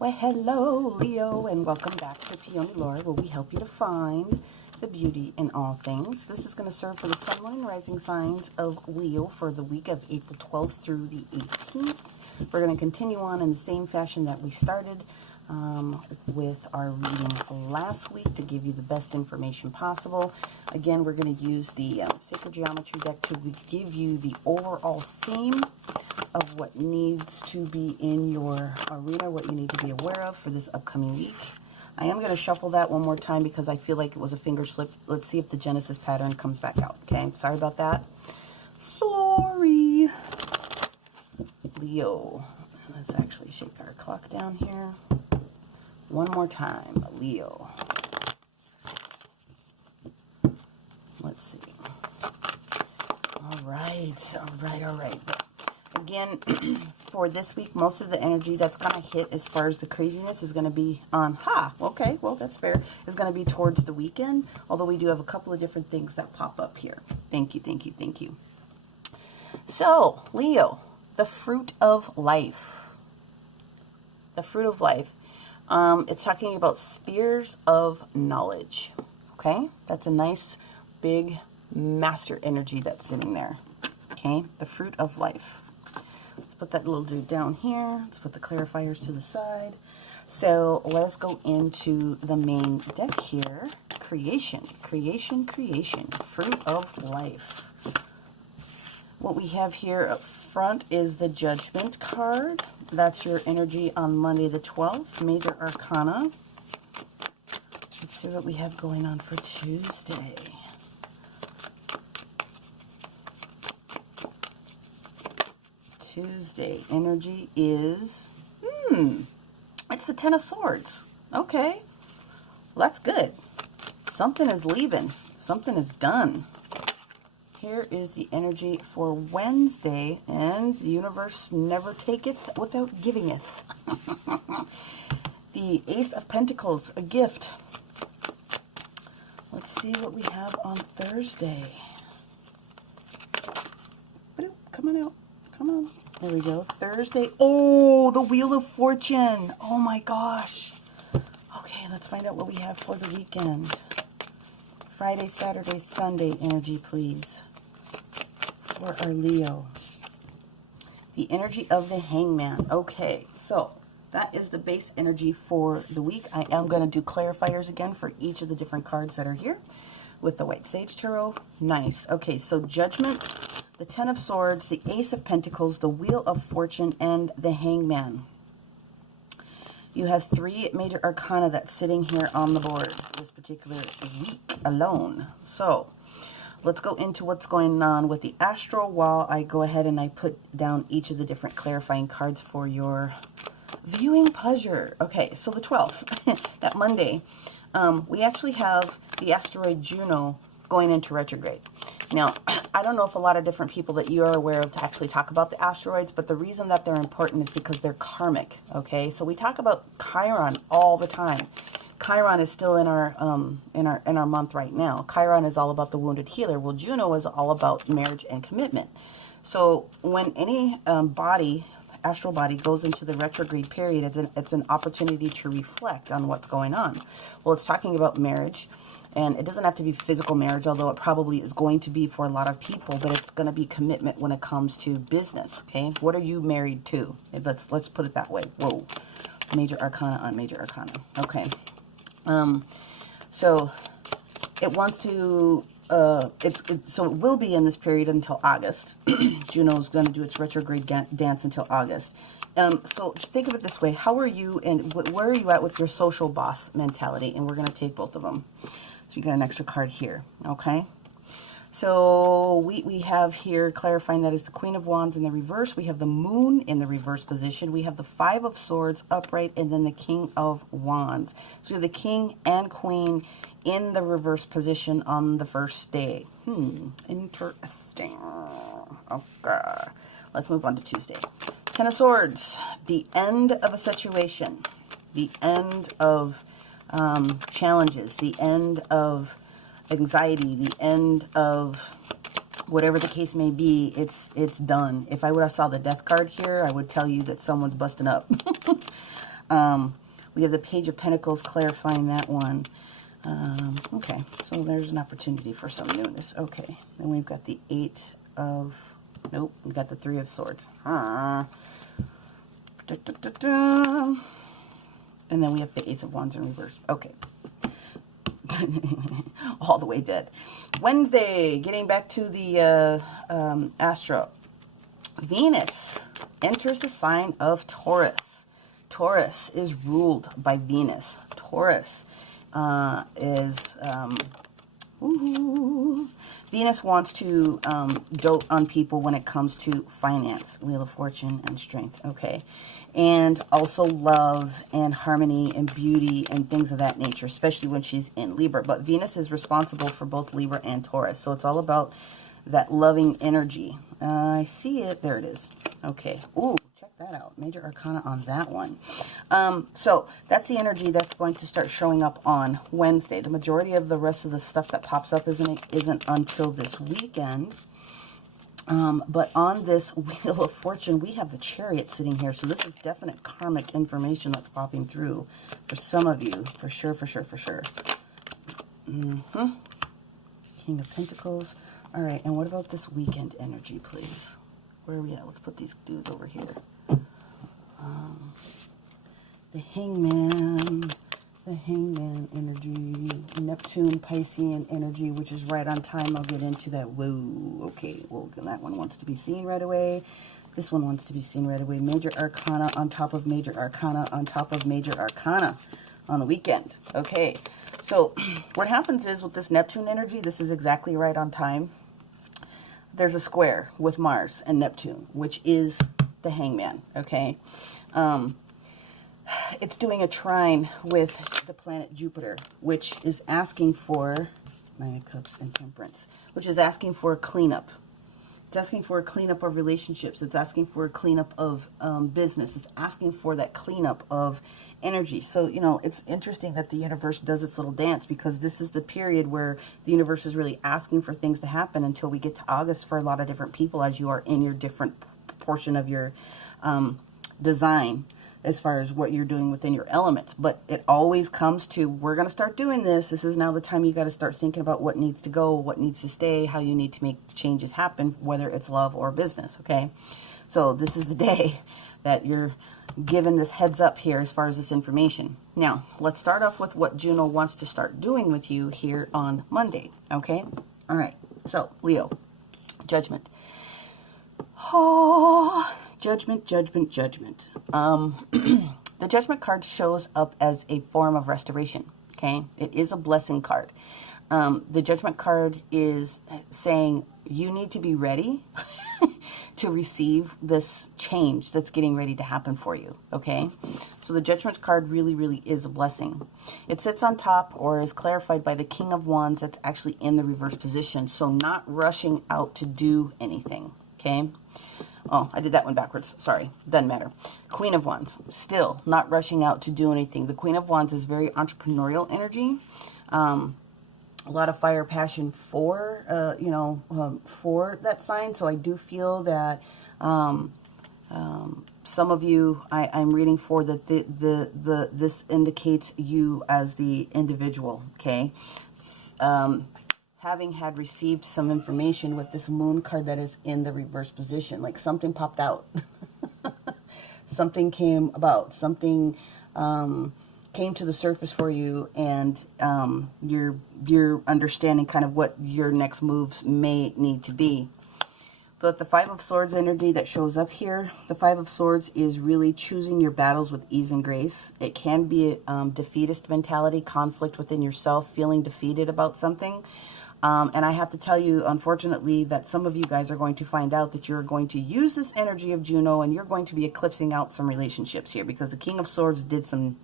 Well, hello, Leo, and welcome back to PeonyLore, where we help you to find the beauty in all things. This is going to serve for the sun, moon, and rising signs of Leo for the week of April 12th through the 18th. We're going to continue on in the same fashion that we started with our reading last week to give you the best information possible. Again, we're going to use the Sacred Geometry deck to give you the overall theme of what needs to be in your arena, what you need to be aware of for this upcoming week. I am going to shuffle that one more time because I feel like it was a finger slip. Let's see if the Genesis pattern comes back out. Okay, sorry about that. Sorry. Leo. Let's actually shake our clock down here. One more time, Leo. Let's see. All right. Again, for this week, most of the energy that's going to hit as far as the craziness is going to be on, okay, well, that's fair, is going to be towards the weekend, although we do have a couple of different things that pop up here. Thank you. So, Leo, the fruit of life. The fruit of life. It's talking about spheres of knowledge. Okay? That's a nice, big master energy that's sitting there. Okay? The fruit of life. Let's put that little dude down here. Let's put the clarifiers to the side. So let's go into the main deck here. Creation. Fruit of life. What we have here up front is the Judgment card. That's your energy on Monday the 12th. Major Arcana. Let's see what we have going on for Tuesday. Tuesday energy is, it's the Ten of Swords. Okay, well, that's good. Something is leaving. Something is done. Here is the energy for Wednesday, and the universe never taketh without givingeth. The Ace of Pentacles, a gift. Let's see what we have on Thursday. Come on out. Come on. There we go. Thursday. Oh, the Wheel of Fortune. Oh my gosh. Okay, let's find out what we have for the weekend. Friday, Saturday, Sunday energy, please. For our Leo. The energy of the Hangman. Okay, so that is the base energy for the week. I am going to do clarifiers again for each of the different cards that are here with the White Sage Tarot. Nice. Okay, so Judgment, the Ten of Swords, the Ace of Pentacles, the Wheel of Fortune, and the Hangman. You have 3 major arcana that's sitting here on the board this particular week alone. So let's go into what's going on with the astral while I go ahead and I put down each of the different clarifying cards for your viewing pleasure. Okay, so the 12th, that Monday, we actually have the asteroid Juno going into retrograde. Now, I don't know if a lot of different people that you are aware of to actually talk about the asteroids, but the reason that they're important is because they're karmic, okay? So we talk about Chiron all the time. Chiron is still in our month right now. Chiron is all about the wounded healer. Well, Juno is all about marriage and commitment. So when any astral body goes into the retrograde period, it's an opportunity to reflect on what's going on. Well, it's talking about marriage. And it doesn't have to be physical marriage, although it probably is going to be for a lot of people, but it's going to be commitment when it comes to business, okay? What are you married to? Let's put it that way. Whoa. Major Arcana on Major Arcana. Okay. So it wants to, so it will be in this period until August. Juno's going to do its retrograde dance until August. So think of it this way. How are you and where are you at with your social boss mentality? And we're going to take both of them. So you get an extra card here, okay? So we have here clarifying that is the Queen of Wands in the reverse. We have the Moon in the reverse position. We have the Five of Swords upright, and then the King of Wands. So we have the King and Queen in the reverse position on the first day. Interesting. Okay. Let's move on to Tuesday. Ten of Swords, the end of a situation, the end of challenges, the end of anxiety, the end of whatever the case may be. It's done. If I would have saw the Death card here, I would tell you that someone's busting up. We have the Page of Pentacles clarifying that one. Okay, so there's an opportunity for some newness. Okay, then we've got the Eight of... Nope, we've got the Three of Swords. And then we have the Ace of Wands in reverse. Okay. All the way dead. Wednesday, getting back to the astro. Venus enters the sign of Taurus. Taurus is ruled by Venus. Taurus is... Venus wants to dote on people when it comes to finance, Wheel of Fortune, and strength, okay? And also love and harmony and beauty and things of that nature, especially when she's in Libra. But Venus is responsible for both Libra and Taurus, so it's all about that loving energy. I see it. There it is. Okay. Ooh, check that out. Major Arcana on that one. So that's the energy that's going to start showing up on Wednesday. The majority of the rest of the stuff that pops up isn't until this weekend. But on this Wheel of Fortune, we have the Chariot sitting here. So this is definite karmic information that's popping through for some of you. For sure, for sure, for sure. King of Pentacles. All right, and what about this weekend energy, please? Where are we at? Let's put these dudes over here. The Hangman energy, Neptune, Piscean energy, which is right on time. I'll get into that. Whoa, okay, well, that one wants to be seen right away. This one wants to be seen right away. Major Arcana on top of Major Arcana on top of Major Arcana on the weekend. Okay, so what happens is with this Neptune energy, this is exactly right on time. There's a square with Mars and Neptune, which is the Hangman, okay? It's doing a trine with the planet Jupiter, which is asking for, Nine of Cups and Temperance, which is asking for a cleanup. It's asking for a cleanup of relationships. It's asking for a cleanup of business. It's asking for that cleanup of energy. So, you know, it's interesting that the universe does its little dance, because this is the period where the universe is really asking for things to happen until we get to August for a lot of different people, as you are in your different portion of your design as far as what you're doing within your elements. But it always comes to, we're going to start doing this. This is now the time you got to start thinking about what needs to go, what needs to stay, how you need to make changes happen, whether it's love or business, okay? So this is the day that you're given this heads up here as far as this information. Now, let's start off with what Juno wants to start doing with you here on Monday, okay? All right, so Leo, Judgment. Oh, Judgment, Judgment, Judgment. The Judgment card shows up as a form of restoration, okay? It is a blessing card. The Judgment card is saying you need to be ready to receive this change that's getting ready to happen for you, okay? So the Judgment card really, really is a blessing. It sits on top, or is clarified by the King of Wands that's actually in the reverse position. So not rushing out to do anything, okay? Oh, I did that one backwards. Sorry. Doesn't matter. Queen of Wands. Still not rushing out to do anything. The Queen of Wands is very entrepreneurial energy. A lot of fire, passion for, for that sign. So I do feel that some of you, I'm reading for that this indicates you as the individual, okay? Having had received some information with this Moon card that is in the reverse position, like something popped out. Something came about. Something came to the surface for you, and you're understanding kind of what your next moves may need to be. So the Five of Swords energy that shows up here, the Five of Swords is really choosing your battles with ease and grace. It can be a defeatist mentality, conflict within yourself, feeling defeated about something. And I have to tell you, unfortunately, that some of you guys are going to find out that you're going to use this energy of Juno, and you're going to be eclipsing out some relationships here, because the King of Swords did some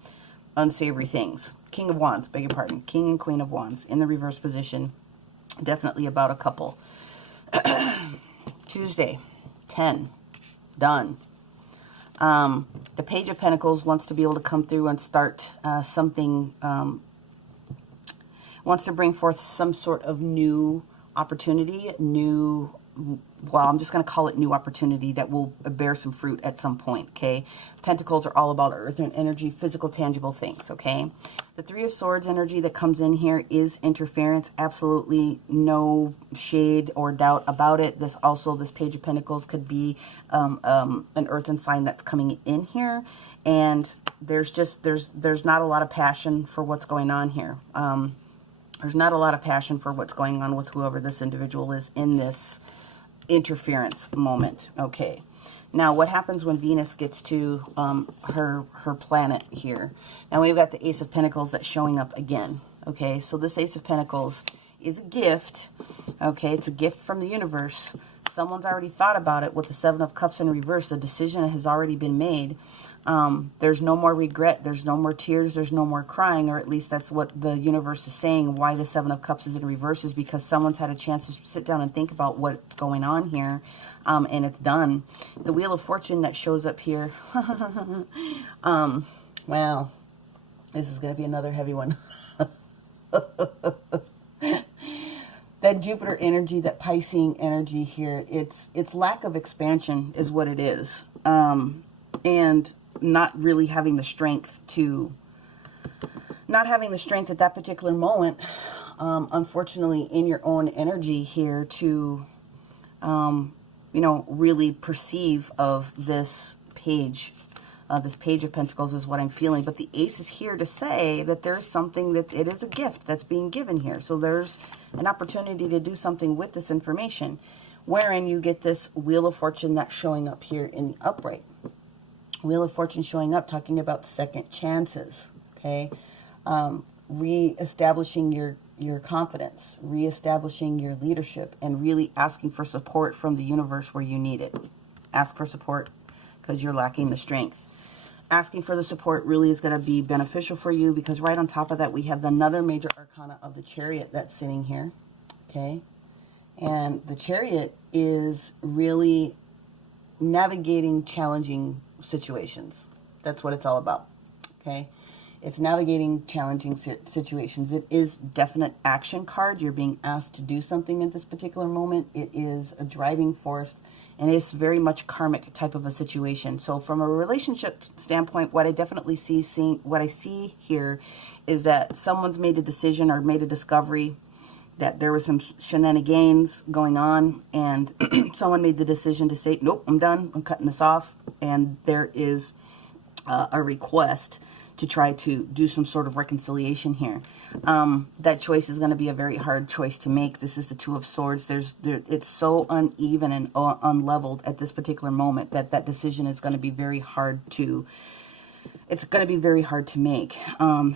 unsavory things. King of Wands, beg your pardon. King and Queen of Wands in the reverse position. Definitely about a couple. Tuesday, 10. Done. The Page of Pentacles wants to be able to come through and start something, wants to bring forth some sort of new opportunity, new well, I'm just going to call it new opportunity that will bear some fruit at some point, okay? Pentacles are all about earth and energy, physical, tangible things, okay? The Three of Swords energy that comes in here is interference. Absolutely no shade or doubt about it. This Page of Pentacles could be an earthen sign that's coming in here. And there's not a lot of passion for what's going on here. There's not a lot of passion for what's going on with whoever this individual is in this interference moment. Okay. Now, what happens when Venus gets to her planet here? Now, we've got the Ace of Pentacles that's showing up again. Okay, so this Ace of Pentacles is a gift. Okay, it's a gift from the universe. Someone's already thought about it with the Seven of Cups in reverse. The decision has already been made. There's no more regret. There's no more tears. There's no more crying, or at least that's what the universe is saying. Why the Seven of Cups is in reverse is because someone's had a chance to sit down and think about what's going on here, and it's done. The Wheel of Fortune that shows up here. Wow, this is going to be another heavy one. That Jupiter energy, that Piscean energy here, it's lack of expansion is what it is. And not really having the strength at that particular moment, unfortunately, in your own energy here to, you know, really perceive of this Page of Pentacles is what I'm feeling. But the Ace is here to say that there's something that it is a gift that's being given here. So there's an opportunity to do something with this information, wherein you get this Wheel of Fortune that's showing up here in the upright. Wheel of Fortune showing up, talking about second chances, okay? Re-establishing your confidence, re-establishing your leadership, and really asking for support from the universe where you need it. Ask for support because you're lacking the strength. Asking for the support really is going to be beneficial for you, because right on top of that, we have another major arcana of the Chariot that's sitting here, okay? And the Chariot is really navigating challenging situations. That's what it's all about, okay? It's navigating challenging situations. It is definite action card. You're being asked to do something at this particular moment. It is a driving force, and it's very much karmic type of a situation. So from a relationship standpoint, what I definitely what I see here is that someone's made a decision or made a discovery that there was some shenanigans going on, and someone made the decision to say, nope, I'm done, I'm cutting this off, and there is a request to try to do some sort of reconciliation here. That choice is going to be a very hard choice to make. This is the Two of Swords. It's so uneven and unleveled at this particular moment that decision is going to be very hard to, it's going to be very hard to make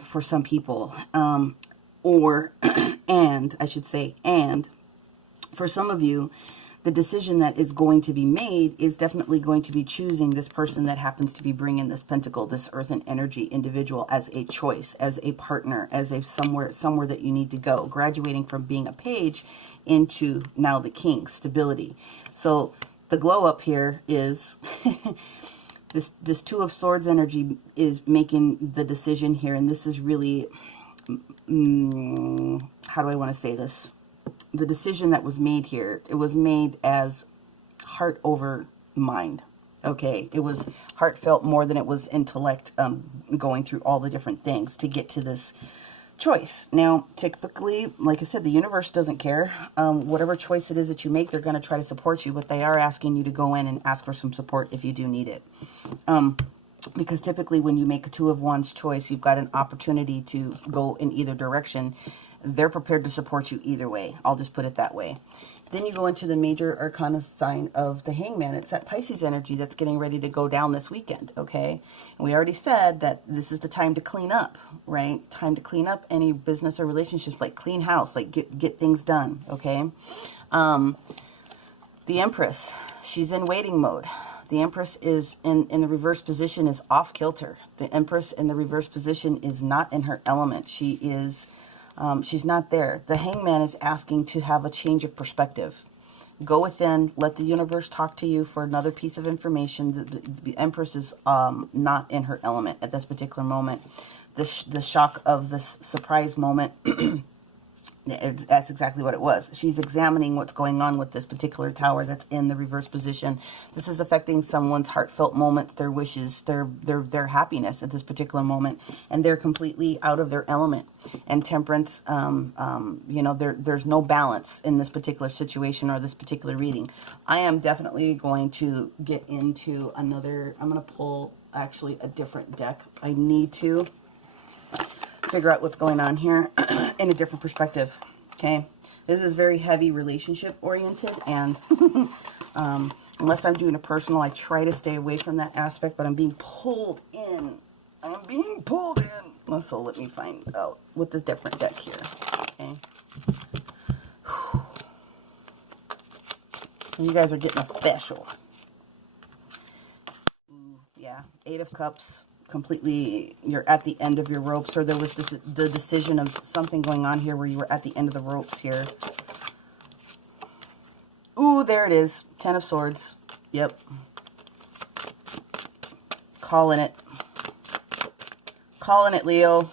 for some people. And for some of you, the decision that is going to be made is definitely going to be choosing this person that happens to be bringing this pentacle, this earthen energy individual, as a choice, as a partner, as a somewhere that you need to go, graduating from being a page into now the king, stability. So the glow up here is this Two of Swords energy is making the decision here, and this is really, how do I want to say this? The decision that was made here, it was made as heart over mind, okay? It was heartfelt more than it was intellect, going through all the different things to get to this choice. Now, typically, like I said, the universe doesn't care. Whatever choice it is that you make, they're going to try to support you, but they are asking you to go in and ask for some support if you do need it. Because typically when you make a Two of Wands choice, you've got an opportunity to go in either direction. They're prepared to support you either way. I'll just put it that way. Then you go into the major arcana sign of the Hangman. It's that Pisces energy that's getting ready to go down this weekend, okay? And we already said that this is the time to clean up, right? Time to clean up any business or relationships, like clean house, like get things done, okay? The Empress, she's in waiting mode. The Empress is in the reverse position, is off kilter. The Empress in the reverse position is not in her element. She is... she's not there. The Hangman is asking to have a change of perspective. Go within, let the universe talk to you for another piece of information. The Empress is not in her element at this particular moment. The shock of this surprise moment That's exactly what it was. She's examining what's going on with this particular tower that's in the reverse position. This is affecting someone's heartfelt moments, their wishes, their happiness at this particular moment, and they're completely out of their element. And Temperance, you know, there's no balance in this particular situation or this particular reading. I am definitely going to get into another. I'm going to pull actually a different deck. I need to figure out what's going on here in a different perspective. Okay, this is very heavy relationship oriented, and unless I'm doing a personal, I try to stay away from that aspect, but I'm being pulled in. I'm being pulled in. So let me find out with the different deck here. Okay, you guys are getting a special. Yeah, 8 of Cups. Completely, you're at the end of your ropes, or there was the decision of something going on here where you were at the end of the ropes here. Ooh, there it is. 10 of Swords. Yep. Calling it. Calling it, Leo.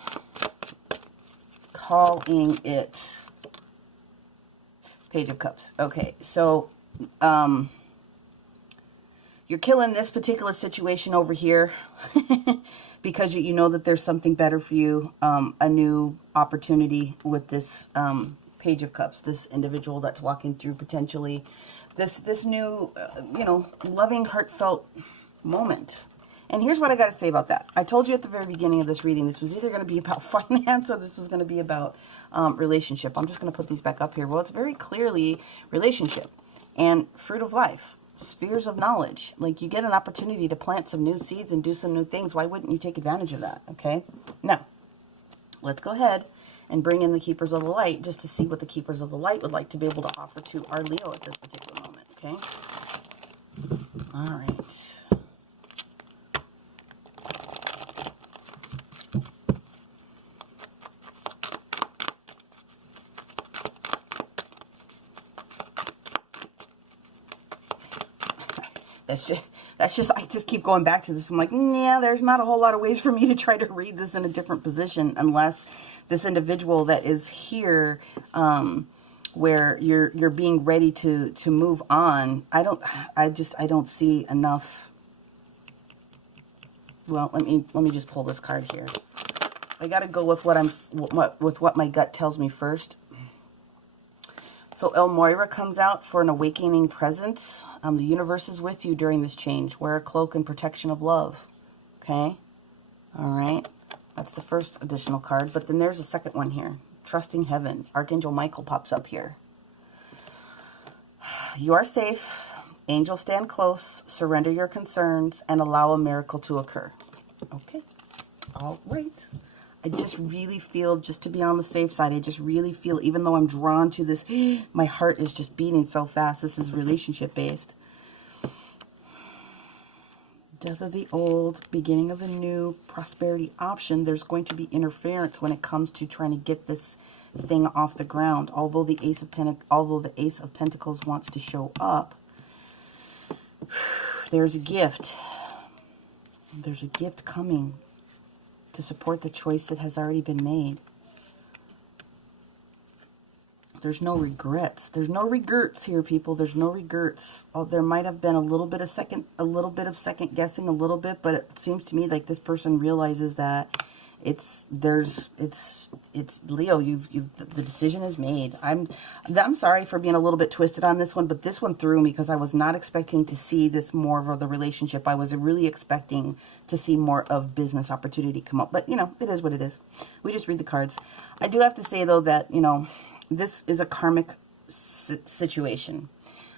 Calling it. Page of Cups. Okay, so you're killing this particular situation over here because you know that there's something better for you, a new opportunity with this Page of Cups, this individual that's walking through potentially this new, you know, loving, heartfelt moment. And here's what I got to say about that. I told you at the very beginning of this reading, this was either going to be about finance or this was going to be about relationship. I'm just going to put these back up here. Well, it's very clearly relationship and fruit of life. Spheres of knowledge. Like, you get an opportunity to plant some new seeds and do some new things. Why wouldn't you take advantage of that? Okay. Now, let's go ahead and bring in the Keepers of the Light just to see what the Keepers of the Light would like to be able to offer to our Leo at this particular moment. Okay. All right. I just keep going back to this. I'm like, yeah, there's not a whole lot of ways for me to try to read this in a different position unless this individual that is here, where you're being ready to move on. I don't see enough. Well, let me just pull this card here. I got to go with what my gut tells me first. So El Moira comes out for an awakening presence. The universe is with you during this change. Wear a cloak and protection of love. Okay? All right. That's the first additional card. But then there's a second one here. Trusting heaven. Archangel Michael pops up here. You are safe. Angels stand close. Surrender your concerns and allow a miracle to occur. Okay. All right. I just really feel, just to be on the safe side, I just really feel, even though I'm drawn to this, my heart is just beating so fast. This is relationship based. Death of the old, beginning of the new, prosperity option. There's going to be interference when it comes to trying to get this thing off the ground. Although the Ace of Pentacles wants to show up, there's a gift. There's a gift coming to support the choice that has already been made. There's no regrets. There's no regrets here, people. There's no regrets. Oh, there might have been a little bit of second guessing, but it seems to me like this person realizes that it's Leo. The decision is made. I'm sorry for being a little bit twisted on this one, but this one threw me because I was not expecting to see this more of the relationship. I was really expecting to see more of business opportunity come up, but you know, it is what it is. We just read the cards. I do have to say though that, you know, this is a karmic situation.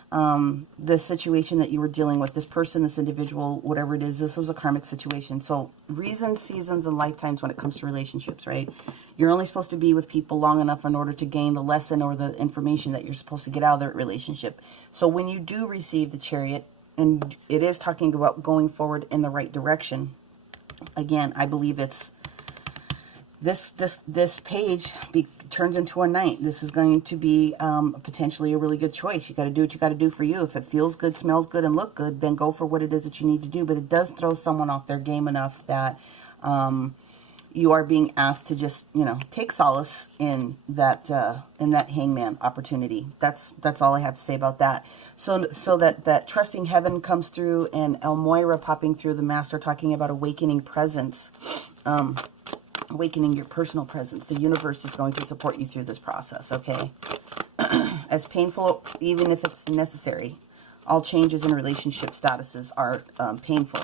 The situation that you were dealing with, this person, this individual, whatever it is, this was a karmic situation. So reasons, seasons, and lifetimes when it comes to relationships, right? You're only supposed to be with people long enough in order to gain the lesson or the information that you're supposed to get out of that relationship. So when you do receive the Chariot, and it is talking about going forward in the right direction, again, I believe it's this page turns into a Knight. This is going to be potentially a really good choice. You got to do what you got to do for you. If it feels good, smells good, and look good, then go for what it is that you need to do. But it does throw someone off their game enough that, you are being asked to just, you know, take solace in that hangman opportunity. That's all I have to say about that. So that trusting heaven comes through, and Elmoira popping through, the master talking about awakening presence, awakening your personal presence. The universe is going to support you through this process, okay? As painful, even if it's necessary. All changes in relationship statuses are painful,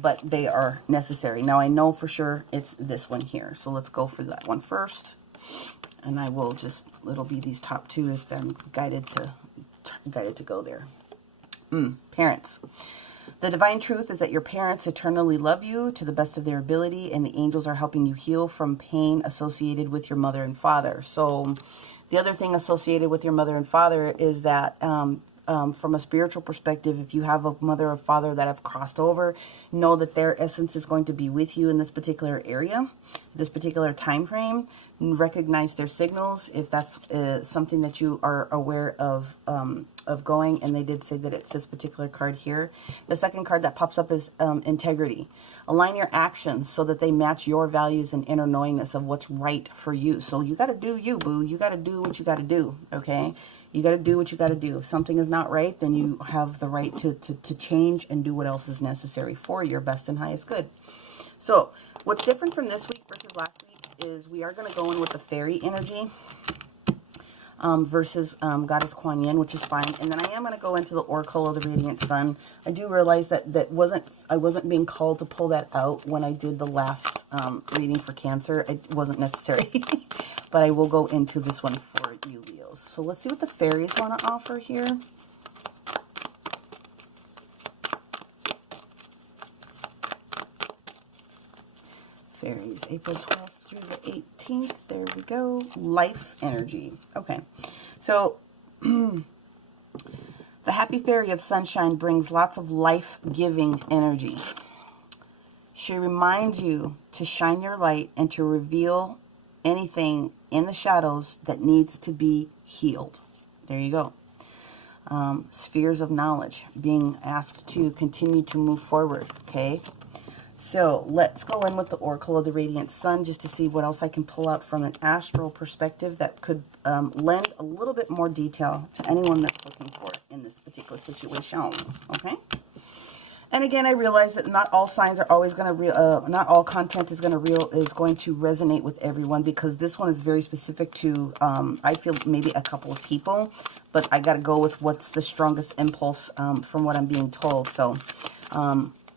but they are necessary. Now, I know for sure it's this one here. So let's go for that one first. And I will just, it'll be these top two if I'm guided to go there. Parents. The divine truth is that your parents eternally love you to the best of their ability, and the angels are helping you heal from pain associated with your mother and father. So the other thing associated with your mother and father is that from a spiritual perspective, if you have a mother or father that have crossed over, know that their essence is going to be with you in this particular area, this particular time frame. Recognize their signals if that's something that you are aware of going. And they did say that it's this particular card here. The second card that pops up is integrity. Align your actions so that they match your values and inner knowingness of what's right for you. So you got to do you, boo. You got to do what you got to do, okay? You got to do what you got to do. If something is not right, then you have the right to change and do what else is necessary for your best and highest good. So what's different from this week versus last week is we are going to go in with the fairy energy versus Goddess Kuan Yin, which is fine. And then I am going to go into the Oracle of the Radiant Sun. I do realize that I wasn't being called to pull that out when I did the last reading for Cancer. It wasn't necessary. But I will go into this one for you, Leos. So let's see what the fairies want to offer here. Fairies, April 12th through the 18th. There we go. Life energy. Okay. So the happy fairy of sunshine brings lots of life-giving energy. She reminds you to shine your light and to reveal anything in the shadows that needs to be healed. There you go. Spheres of knowledge, being asked to continue to move forward, okay? So let's go in with the Oracle of the Radiant Sun just to see what else I can pull out from an astral perspective that could lend a little bit more detail to anyone that's looking for it in this particular situation, okay? And again, I realize that not all signs are always going to not all content is going to resonate with everyone, because this one is very specific to I feel maybe a couple of people, but I got to go with what's the strongest impulse from what I'm being told. So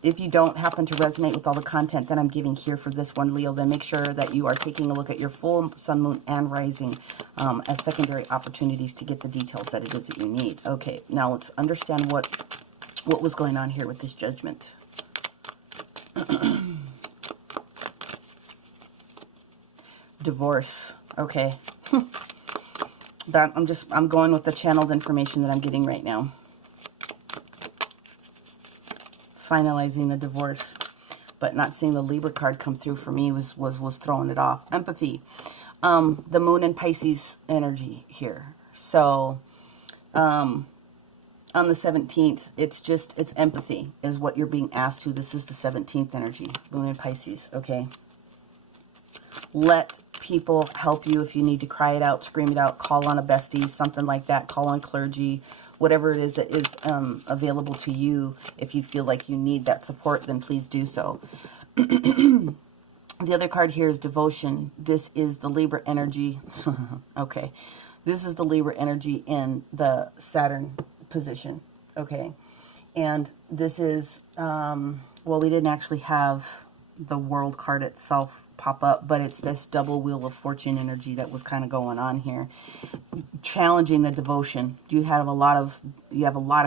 if you don't happen to resonate with all the content that I'm giving here for this one, Leo, then make sure that you are taking a look at your full sun, moon, and rising as secondary opportunities to get the details that it is that you need. Okay, now let's understand what was going on here with this judgment. Divorce. Okay. But I'm going with the channeled information that I'm getting right now. Finalizing the divorce, but not seeing the Libra card come through for me was throwing it off. Empathy. The moon and Pisces energy here. So on the 17th, it's empathy is what you're being asked to. This is the 17th energy, moon and Pisces, okay? Let people help you if you need to cry it out, scream it out, call on a bestie, something like that, call on clergy, whatever it is that is available to you. If you feel like you need that support, then please do so. The other card here is devotion. This is the Libra energy. Okay. This is the Libra energy in the Saturn position. Okay. And this is, well, we didn't actually have the world card itself pop up, but it's this double wheel of fortune energy that was kind of going on here, challenging the devotion. You have a lot of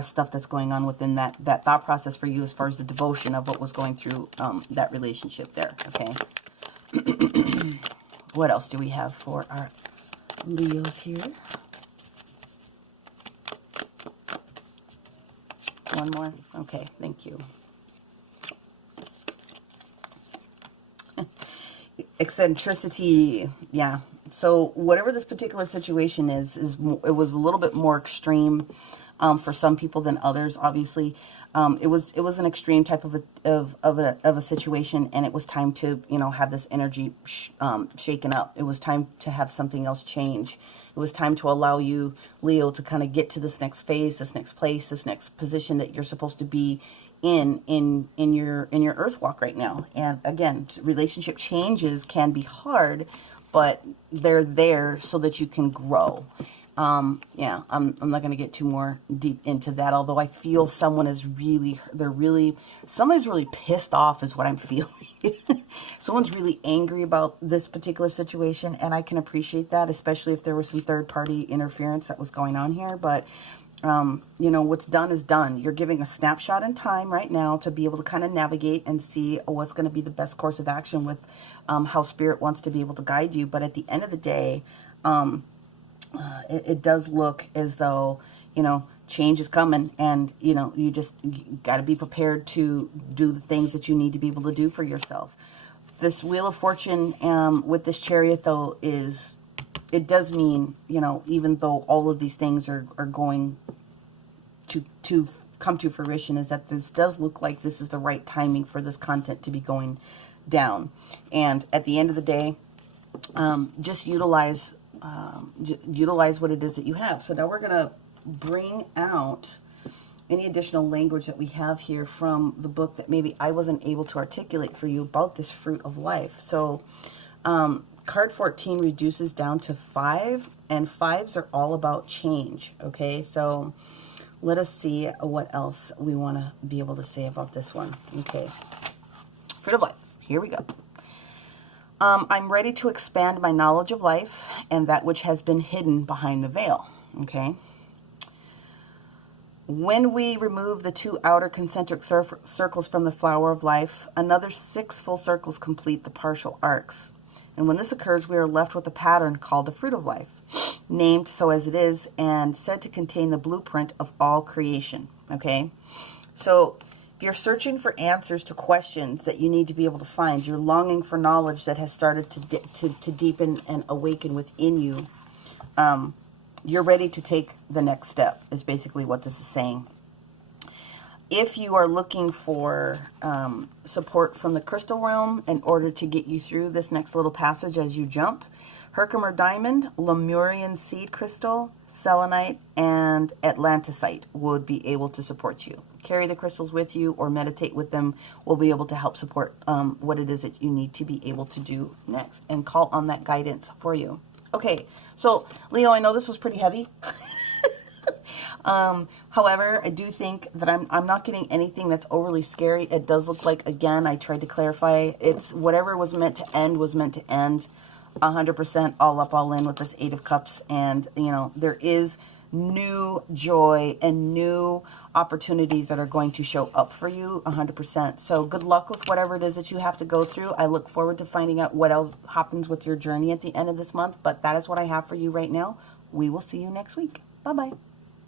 stuff that's going on within that thought process for you as far as the devotion of what was going through that relationship there. Okay. What else do we have for our Leos here? One more. Okay, thank you. Eccentricity. Yeah. So whatever this particular situation is it was a little bit more extreme for some people than others, obviously. It was an extreme type of a situation, and it was time to, you know, have this energy shaken up. It was time to have something else change. It was time to allow you, Leo, to kind of get to this next phase, this next place, this next position that you're supposed to be in your earth walk right now. And again, relationship changes can be hard, but they're there so that you can grow. Yeah, I'm not going to get too more deep into that, although I feel someone is someone's really pissed off is what I'm feeling. Someone's really angry about this particular situation, and I can appreciate that, especially if there was some third-party interference that was going on here. But, you know, what's done is done. You're giving a snapshot in time right now to be able to kind of navigate and see what's going to be the best course of action with how Spirit wants to be able to guide you. But at the end of the day, it does look as though, you know, change is coming, and, you know, you got to be prepared to do the things that you need to be able to do for yourself. This Wheel of Fortune with this Chariot, though, it does mean, you know, even though all of these things are going to come to fruition, is that this does look like this is the right timing for this content to be going down. And at the end of the day, just utilize what it is that you have. So now we're going to bring out any additional language that we have here from the book that maybe I wasn't able to articulate for you about this fruit of life. So card 14 reduces down to 5, and 5s are all about change. Okay, so let us see what else we want to be able to say about this one. Okay, fruit of life, here we go. I'm ready to expand my knowledge of life and that which has been hidden behind the veil. Okay. When we remove the 2 outer concentric circles from the flower of life, another 6 full circles complete the partial arcs. And when this occurs, we are left with a pattern called the fruit of life, named so as it is and said to contain the blueprint of all creation. Okay. So if you're searching for answers to questions that you need to be able to find, you're longing for knowledge that has started to deepen and awaken within you, you're ready to take the next step, is basically what this is saying. If you are looking for support from the crystal realm in order to get you through this next little passage as you jump, Herkimer Diamond, Lemurian Seed Crystal, Selenite, and Atlantisite would be able to support you. Carry the crystals with you or meditate with them will be able to help support what it is that you need to be able to do next, and call on that guidance for you. Okay, so Leo, I know this was pretty heavy. However, I do think that I'm not getting anything that's overly scary. It does look like, again, I tried to clarify, it's whatever was meant to end was meant to end 100% all up, all in with this 8 of Cups. And, you know, there is new joy and new opportunities that are going to show up for you 100%. So good luck with whatever it is that you have to go through. I look forward to finding out what else happens with your journey at the end of this month. But that is what I have for you right now. We will see you next week. Bye-bye.